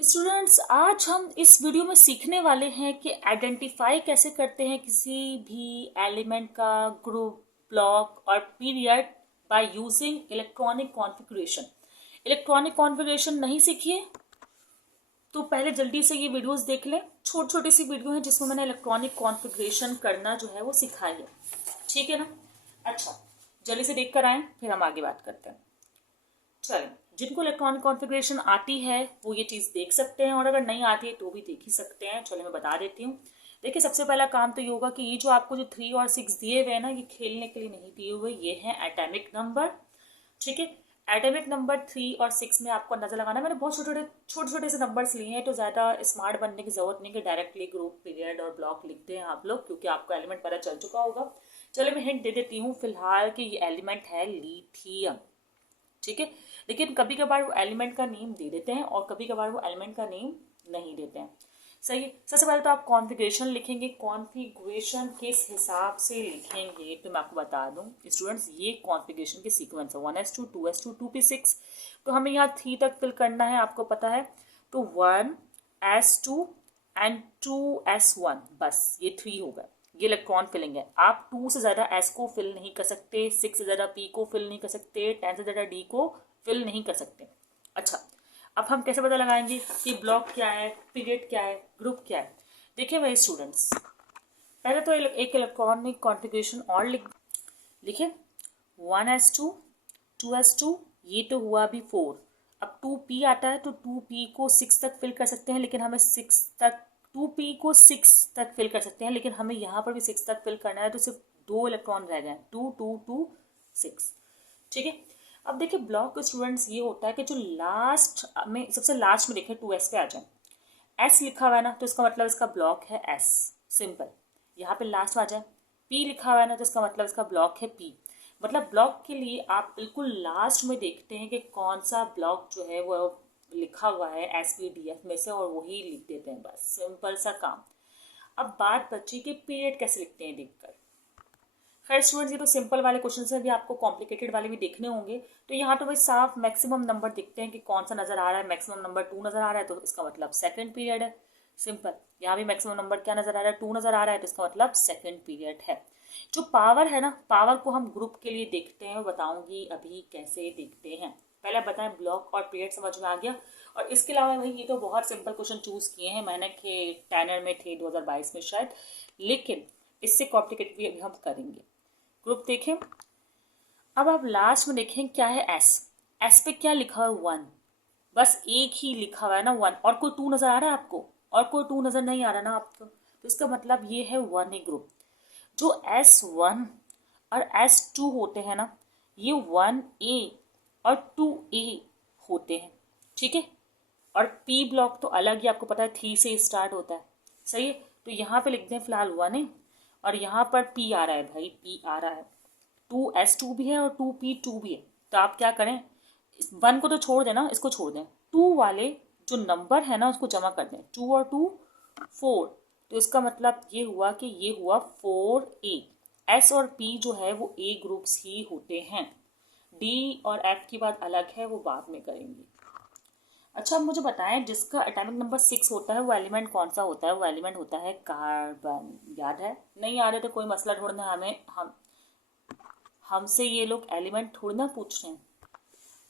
Students, आज हम इस वीडियो में सीखने वाले हैं कि आइडेंटिफाई कैसे करते हैं किसी भी एलिमेंट का ग्रुप, ब्लॉक और period by using electronic configuration. Electronic configuration नहीं सीखिए तो पहले जल्दी से ये वीडियोस देख लें। छोटी छोटी सी वीडियो है जिसमें मैंने इलेक्ट्रॉनिक कॉन्फ़िगरेशन करना जो है वो सिखाई है। ठीक है ना? अच्छा, जल्दी से देख कर आए, फिर हम आगे बात करते हैं। चलें, जिनको इलेक्ट्रॉनिक कॉन्फ़िगरेशन आती है वो ये चीज़ देख सकते हैं, और अगर नहीं आती है तो भी देख ही सकते हैं। चलिए मैं बता देती हूँ। देखिए, सबसे पहला काम तो ये होगा कि ये जो आपको जो 3 और 6 दिए हुए हैं ना, ये खेलने के लिए नहीं दिए हुए, ये हैं एटॉमिक नंबर। ठीक है, एटॉमिक नंबर 3 और 6 में आपको अंदाजा लगाना है। मैंने बहुत छोटे छोटे से नंबर्स लिए हैं, तो ज़्यादा स्मार्ट बनने की जरूरत नहीं कि डायरेक्टली ग्रुप, पीरियड और ब्लॉक लिखते हैं आप लोग, क्योंकि आपको एलिमेंट पता चल चुका होगा। चलो मैं हिंट दे देती हूँ फिलहाल कि ये एलिमेंट है लिथियम। ठीक है, लेकिन कभी कभार वो एलिमेंट का नेम दे देते हैं और कभी कभार वो एलिमेंट का नेम नहीं देते हैं। सही है। सबसे पहले तो आप कॉन्फ़िगरेशन लिखेंगे। कॉन्फ़िगरेशन किस हिसाब से लिखेंगे तो मैं आपको बता दूं स्टूडेंट्स, ये कॉन्फ़िगरेशन के सीक्वेंस है 1s2 2s2 2p6। तो हमें यहाँ 3 तक फिल करना है, आपको पता है। तो 1s2 एंड 2s1, बस ये 3 हो गए। ये इलेक्ट्रॉन फिलिंग है। आप 2 से ज़्यादा एस को फिल नहीं कर सकते, 6 से ज़्यादा पी को फिल नहीं कर सकते, 10 से ज़्यादा डी को फिल नहीं कर सकते। अच्छा, अब हम कैसे पता लगाएंगे कि ब्लॉक क्या है, पीरियड क्या है, ग्रुप क्या है? देखिए भाई स्टूडेंट्स, पहले तो एक इलेक्ट्रॉनिक कॉन्फ़िगरेशन और लिखे। 1s2 2s2, ये तो हुआ अभी 4। अब 2p आता है तो 2p को 6 तक फिल कर सकते हैं, लेकिन हमें 6 तक 2p को 6 तक फिल कर सकते हैं, लेकिन हमें यहाँ पर भी 6 तक फिल करना है, तो सिर्फ 2 इलेक्ट्रॉन रह गए, 2 2 2 6। ठीक है, अब देखिए ब्लॉक स्टूडेंट्स ये होता है कि जो लास्ट में, सबसे लास्ट में देखें 2s पे आ जाए। एस लिखा हुआ है ना, तो इसका मतलब इसका ब्लॉक है एस, सिंपल। यहाँ पे लास्ट में आ जाए पी लिखा हुआ है ना, तो इसका मतलब इसका ब्लॉक है पी। मतलब ब्लॉक के लिए आप बिल्कुल लास्ट में देखते हैं कि कौन सा ब्लॉक जो है वो लिखा हुआ है एस पी डी एफ में से, और वही लिख देते हैं, बस सिंपल सा काम। अब बात बची कि पीरियड कैसे लिखते हैं देखकर। खैर स्टूडेंट्स, ये तो सिंपल वाले क्वेश्चन है, भी आपको कॉम्प्लिकेटेड वाले भी देखने होंगे। तो यहाँ तो भाई साफ मैक्सिमम नंबर दिखते हैं कि कौन सा नजर आ रहा है। मैक्सिमम नंबर 2 नजर आ रहा है, तो इसका मतलब सेकंड पीरियड है। सिंपल। यहाँ भी मैक्सिमम नंबर क्या नजर आ रहा है, 2 नजर आ रहा है, तो इसका मतलब सेकंड पीरियड है। जो पावर है ना, पावर को हम ग्रुप के लिए देखते हैं, बताऊंगी अभी कैसे देखते हैं। पहले बताएं, ब्लॉक और पीरियड समझ में आ गया। और इसके अलावा भाई ये तो बहुत सिंपल क्वेश्चन चूज किए हैं मैंने, कि टैनर में थे 2022 में शायद, लेकिन इससे कॉम्प्लिकेटेड भी अभी हम करेंगे। ग्रुप देखें। अब आप लास्ट में देखें क्या है, एस। एस पे क्या लिखा है, 1। बस एक ही लिखा हुआ है ना, 1। और कोई 2 नजर आ रहा है आपको? और कोई 2 नजर नहीं आ रहा ना आपको, तो इसका मतलब ये है 1 ही ग्रुप। जो S1 और S2 होते हैं ना, ये 1A और 2A होते हैं। ठीक है, और P ब्लॉक तो अलग ही, आपको पता है 3 से स्टार्ट होता है। सही है, तो यहाँ पे लिखते हैं फिलहाल 1A, और यहाँ पर P आ रहा है भाई, P आ रहा है। 2s2 भी है और 2p2 भी है। तो आप क्या करें, 1 को तो छोड़ देना, इसको छोड़ दें, 2 वाले जो नंबर है ना उसको जमा कर दें। 2 और 2 4। तो इसका मतलब ये हुआ कि ये हुआ 4a। एस और पी जो है वो ए ग्रुप्स ही होते हैं। डी और एफ की बात अलग है, वो बाद में करेंगे। अच्छा, अब मुझे बताएं, जिसका एटॉमिक नंबर 6 होता है वो एलिमेंट कौन सा होता है? वो एलिमेंट होता है कार्बन। याद है? नहीं याद है तो कोई मसला ढूंढना, हमें हमसे ये लोग एलिमेंट थोड़ी ना पूछ रहे हैं।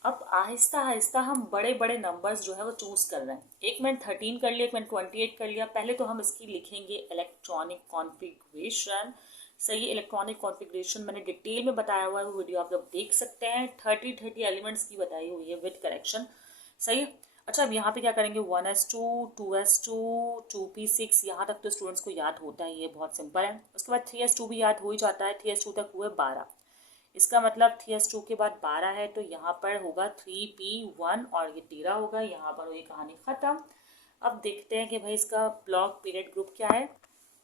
अब आहिस्ता आहिस्ता हम बड़े बड़े नंबर्स जो है वो चूज कर रहे हैं। एक मैंने 13 कर लिया, एक मैंने 28 कर लिया। पहले तो हम इसकी लिखेंगे इलेक्ट्रॉनिक कॉन्फ़िगरेशन। सही, इलेक्ट्रॉनिक कॉन्फ़िगरेशन मैंने डिटेल में बताया हुआ है, वो वीडियो आप लोग देख सकते हैं। 30 एलिमेंट्स की बताई हुई है विद करेक्शन। सही है। अच्छा, अब यहाँ पे क्या करेंगे, 1s2 2s2 2p6, यहाँ तक तो स्टूडेंट्स को याद होता है, ये बहुत सिंपल है। उसके बाद 3s2 भी याद हो ही जाता है, 3s2 तक हुए 12। इसका मतलब 3s2 के बाद 12 है, तो यहाँ पर होगा 3p1 और ये 13 होगा। यहाँ पर हुई कहानी खत्म। अब देखते हैं कि भाई इसका ब्लॉक, पीरियड, ग्रुप क्या है।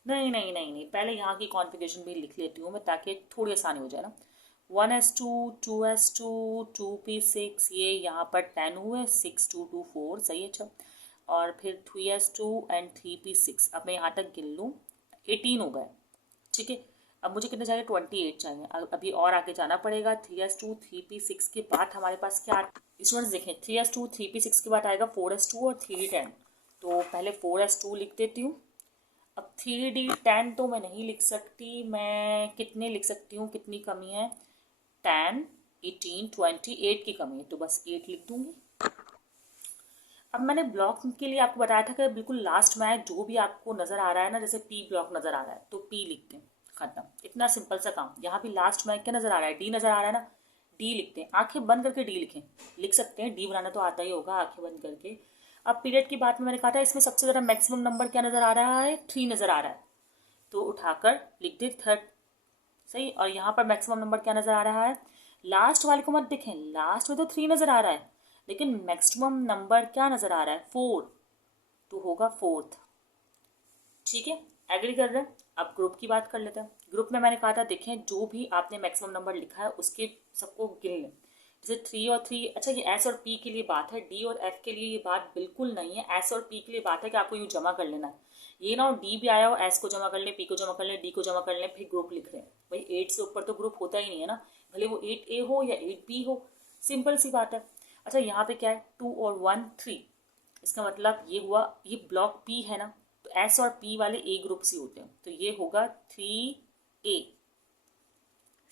नहीं नहीं नहीं नहीं, पहले यहाँ की कॉन्फ़िगरेशन भी लिख लेती हूँ मैं, ताकि थोड़ी आसानी हो जाए ना। 1s2 2s2 2p6, ये यहाँ पर 10 हुए, 6 2 2 4। सही है। अच्छा, और फिर 3s2 एंड 3p6, अब मैं यहाँ तक गिन लूँ, 18 हो गए। ठीक है, अब मुझे कितने चाहिए, 28 चाहिए। अभी और आगे जाना पड़ेगा। 3s2 3p6 के बाद हमारे पास क्या स्टूडेंट्स देखें, 3s2 3p6 के बाद आएगा 4s2 और 3d10। तो पहले 4s2 लिख देती हूँ। अब 3d10 तो मैं नहीं लिख सकती, मैं कितने लिख सकती हूँ, कितनी कमी है, 10 18 20 8 की कमी है, तो बस 8 लिख दूंगी। अब मैंने ब्लॉक के लिए आपको बताया था कि बिल्कुल लास्ट में जो भी आपको नजर आ रहा है ना, जैसे पी ब्लॉक नजर आ रहा है तो पी लिखते हैं, खत्म। इतना सिंपल सा काम। यहाँ भी लास्ट में क्या नजर आ रहा है, डी नजर आ रहा है ना, डी लिखते हैं। आंखें बंद करके डी लिखें, लिख सकते हैं, डी बनाना तो आता ही होगा आंखें बंद करके। अब पीरियड की बात में मैंने कहा था इसमें सबसे ज़्यादा मैक्सिमम नंबर क्या नजर आ रहा है, 3 नजर आ रहा है, तो उठाकर लिख दे 3rd। सही। और यहाँ पर मैक्सिमम नंबर क्या नजर आ रहा है, लास्ट वाले को मत देखें, लास्ट में तो 3 नजर आ रहा है, लेकिन मैक्सिमम नंबर क्या नजर आ रहा है, 4, तो होगा 4th। ठीक है, एग्री कर रहे हैं। अब ग्रुप की बात कर लेते हैं। ग्रुप में मैंने कहा था देखें जो भी आपने मैक्सिमम नंबर लिखा है उसके सबको गिन लें। जैसे 3 और 3, अच्छा ये एस और पी के लिए बात है, डी और एफ के लिए ये बात बिल्कुल नहीं है। एस और पी के लिए बात है कि आपको यूँ जमा कर लेना है, ये ना डी भी आया हो, एस को जमा कर लें, पी को जमा कर लें, डी को जमा कर लें, फिर ग्रुप लिख रहे हैं। भाई 8 से ऊपर तो ग्रुप होता ही नहीं है ना, भले वो 8A हो या 8B हो, सिंपल सी बात है। अच्छा यहाँ पे क्या है, 2 और 1 3, इसका मतलब ये हुआ, ये ब्लॉक पी है ना, तो एस और पी वाले ए ग्रुप से होते हैं, तो ये होगा 3A।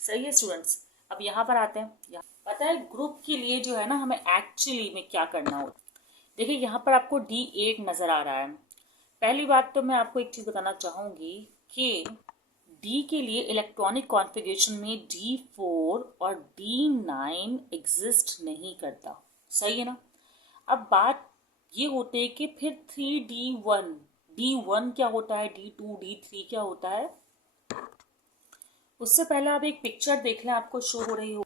सही है स्टूडेंट्स। अब यहाँ पर आते हैं, पता है ग्रुप के लिए जो है ना हमें एक्चुअली में क्या करना होता है। देखिए यहाँ पर आपको D8 नजर आ रहा है। पहली बात तो मैं आपको एक चीज बताना चाहूंगी कि D के लिए इलेक्ट्रॉनिक कॉन्फ़िगरेशन में D4 और D9 एग्जिस्ट नहीं करता। सही है ना। अब बात ये होती है कि फिर 3D1, D1 क्या होता है, D2 D3 क्या होता है। उससे पहले आप एक पिक्चर देख लें, आपको शो हो रही हो,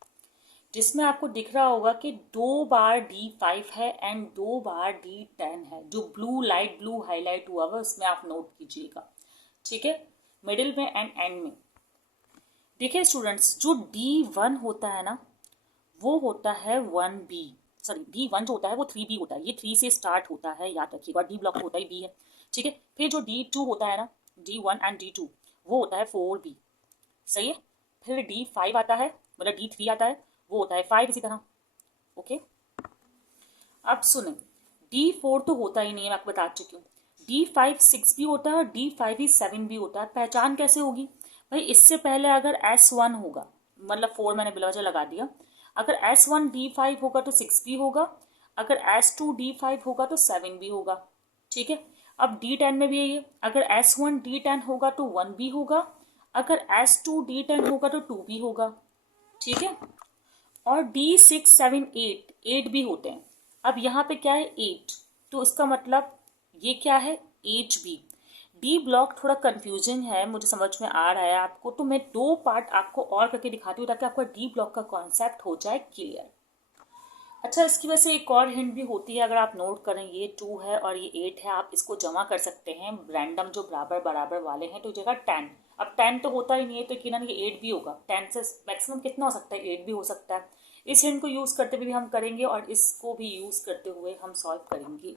जिसमें आपको दिख रहा होगा कि 2 बार D5 है एंड 2 बार D10 है। जो ब्लू लाइट ब्लू हाईलाइट हुआ हुआ उसमें आप नोट कीजिएगा। ठीक है, मिडिल में एंड एंड में। देखिए स्टूडेंट्स, जो D1 होता है ना वो होता है 1B, सॉरी D1 जो होता है वो 3B होता है, ये 3 से स्टार्ट होता है, याद रखिएगा। डी ब्लॉक होता ही B है। ठीक है, फिर जो D2 होता है ना, D1 एंड D2 वो होता है 4B। सही है। फिर D5 आता है, मतलब D3 आता है, वो होता है 5 इसी तरह। ओके, अब सुने, D4 तो होता ही नहीं है, मैं आपको बता चुकी हूँ। D5 6 भी होता है और D5 ही 7 भी होता है। पहचान कैसे होगी भाई, इससे पहले अगर S1 होगा, मतलब 4 मैंने बिला वजह लगा दिया, अगर S1 D5 होगा तो 6 भी होगा, अगर S2 D5 होगा तो 7 भी होगा। ठीक है, अब D10 में भी यही है, अगर S1 D10 होगा तो 1 भी होगा, अगर S2 D10 होगा तो 2 भी होगा। ठीक है, और D6 7 8 8 भी होते हैं। अब यहाँ पे क्या है 8, तो इसका मतलब ये क्या है 8B। डी ब्लॉक थोड़ा कंफ्यूजिंग है, मुझे समझ में आ रहा है आपको, तो मैं 2 पार्ट आपको और करके दिखाती हूँ ताकि आपका डी ब्लॉक का कॉन्सेप्ट हो जाए क्लियर। अच्छा, इसकी वजह से एक और हिंट भी होती है, अगर आप नोट करें, ये 2 है और ये 8 है, आप इसको जमा कर सकते हैं रैंडम जो बराबर बराबर वाले हैं, तो जगह 10। अब 10 तो होता ही नहीं है, तो यकीनन ये 8 भी होगा। 10 से मैक्सिमम कितना हो सकता है, 8 भी हो सकता है। इस हिंट को यूज़ करते हुए भी हम करेंगे और इसको भी यूज़ करते हुए हम सॉल्व करेंगे।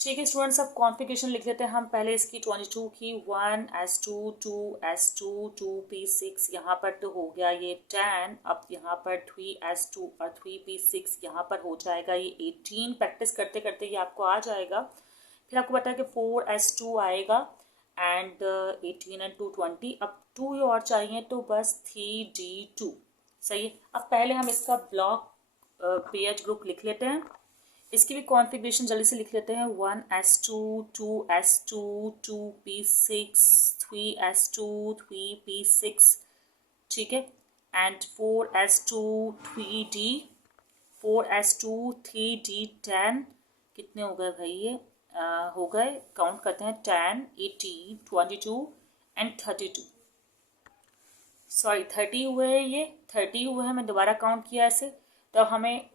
ठीक है स्टूडेंट्स, अब कॉन्फ़िगरेशन लिख लेते हैं हम पहले इसकी 22 की। 1 S2 2 S2 2P6, यहाँ पर तो हो गया ये 10। अब यहाँ पर 3 S2 और 3P6, यहाँ पर हो जाएगा ये 18। प्रैक्टिस करते करते ये आपको आ जाएगा। फिर आपको पता है कि 4 S2 आएगा एंड 18 एंड 2 20। अब 2 और चाहिए तो बस 3D2। सही है। अब पहले हम इसका ब्लॉक पेज ग्रुप लिख लेते हैं, इसकी भी कॉन्फ़िगरेशन जल्दी से लिख लेते हैं। 1 S2 2 S2 2P6 3 S2 3P6। ठीक है, and 4 S2 3D 4 S2 3D10। कितने हो गए भाई ये, हो गए, काउंट करते हैं, 10 18 22 एंड 32। सॉरी 30 हुए हैं, ये 30 हुए हैं, मैं दोबारा काउंट किया ऐसे। तो हमें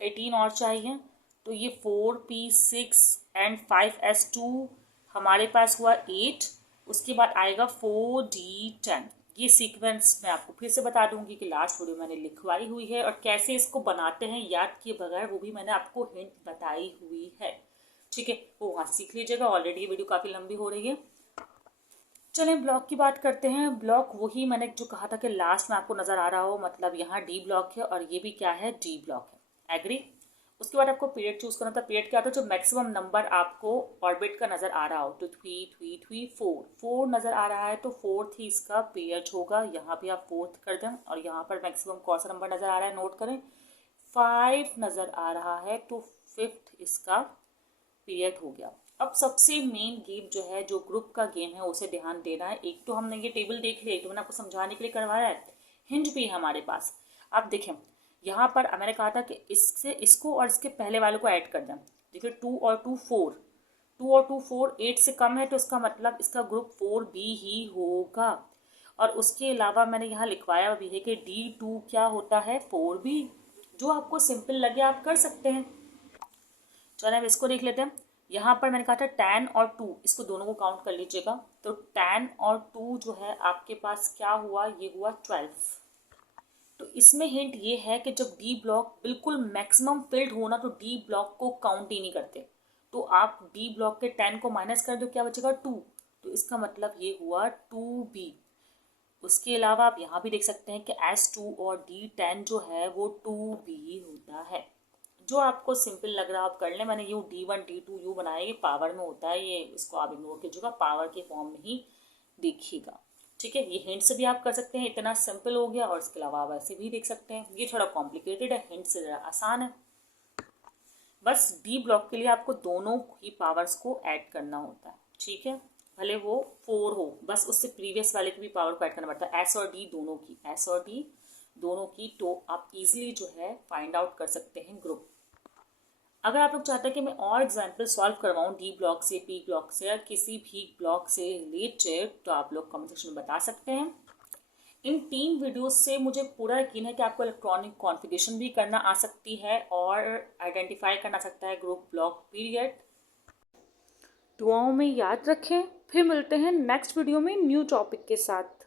18 और चाहिए, तो ये 4P6 एंड 5S2 हमारे पास हुआ 8। उसके बाद आएगा 4D10। ये सीक्वेंस मैं आपको फिर से बता दूंगी कि लास्ट वीडियो मैंने लिखवाई हुई है, और कैसे इसको बनाते हैं याद किए बगैर वो भी मैंने आपको हिंट बताई हुई है। ठीक है, वो वहाँ सीख लीजिएगा, ऑलरेडी ये वीडियो काफ़ी लंबी हो रही है। चलें ब्लॉक की बात करते हैं। ब्लॉक वही मैंने जो कहा था कि लास्ट में आपको नजर आ रहा हो, मतलब यहाँ डी ब्लॉक है और ये भी क्या है, डी ब्लॉक है। एग्री। उसके बाद आपको पीरियड चूज करना था। पीरियड क्या था, जो मैक्सिमम नंबर आपको ऑर्बिट का नजर आ रहा हो, तो 3 4 नजर आ रहा है तो फोर्थ ही इसका पीरियड होगा। यहाँ भी आप फोर्थ कर दें और यहाँ पर मैक्सिमम कौन सा नंबर नजर आ रहा है नोट करें, 5 नजर आ रहा है तो फिफ्थ इसका पीरियड हो गया। अब सबसे मेन गेम जो है, जो ग्रुप का गेम है, उसे ध्यान देना है। एक तो हमने ये टेबल देख लिया, तो मैंने आपको समझाने के लिए करवाया है। हिंज भी है हमारे पास। आप देखें यहाँ पर मैंने कहा था कि इससे इसको और इसके पहले वाले को ऐड कर दें। देखिए 2 और 2 4, 2 और 2 4 8 से कम है, तो इसका मतलब इसका ग्रुप 4B ही होगा। और उसके अलावा मैंने यहाँ लिखवाया भी है कि D2 क्या होता है, 4B। जो आपको सिंपल लगे आप कर सकते हैं। चलो अब इसको देख लेते हैं। यहाँ पर मैंने कहा था 10 और 2, इसको दोनों को काउंट कर लीजिएगा। तो 10 और 2 जो है आपके पास क्या हुआ, ये हुआ 12। तो इसमें हिंट ये है कि जब डी ब्लॉक बिल्कुल मैक्सिमम फिल्ड हो ना, तो डी ब्लॉक को काउंट ही नहीं करते। तो आप डी ब्लॉक के 10 को माइनस कर दो, क्या बचेगा 2। तो इसका मतलब ये हुआ 2B। उसके अलावा आप यहाँ भी देख सकते हैं कि S2 और D10 जो है वो 2B होता है। जो आपको सिंपल लग रहा है आप कर लें। मैंने यू D1 D2 यू बनाया, ये पावर में होता है, ये इसको आप इग्नोर कीजिएगा, पावर के फॉर्म में ही देखिएगा। ठीक है, ये हिंट से भी आप कर सकते हैं, इतना सिंपल हो गया। और इसके अलावा आप ऐसे भी देख सकते हैं, ये थोड़ा कॉम्प्लिकेटेड है, हिंट से ज़रा आसान है। बस डी ब्लॉक के लिए आपको दोनों ही पावर्स को ऐड करना होता है। ठीक है, भले वो 4 हो, बस उससे प्रीवियस वाले की भी पावर को ऐड करना पड़ता है। एस और डी दोनों की, एस और डी दोनों की, तो आप इजीली जो है फाइंड आउट कर सकते हैं ग्रुप। अगर आप लोग चाहते हैं कि मैं और एग्जाम्पल सॉल्व करवाऊँ डी ब्लॉक से, पी ब्लॉक से, या किसी भी ब्लॉक से रिलेटेड, तो आप लोग कमेंट सेक्शन में बता सकते हैं। इन 3 वीडियोस से मुझे पूरा यकीन है कि आपको इलेक्ट्रॉनिक कॉन्फ़िगरेशन भी करना आ सकती है और आइडेंटिफाई करना सकता है ग्रुप, ब्लॉक, पीरियड। दुआओं में याद रखें। फिर मिलते हैं नेक्स्ट वीडियो में न्यू टॉपिक के साथ।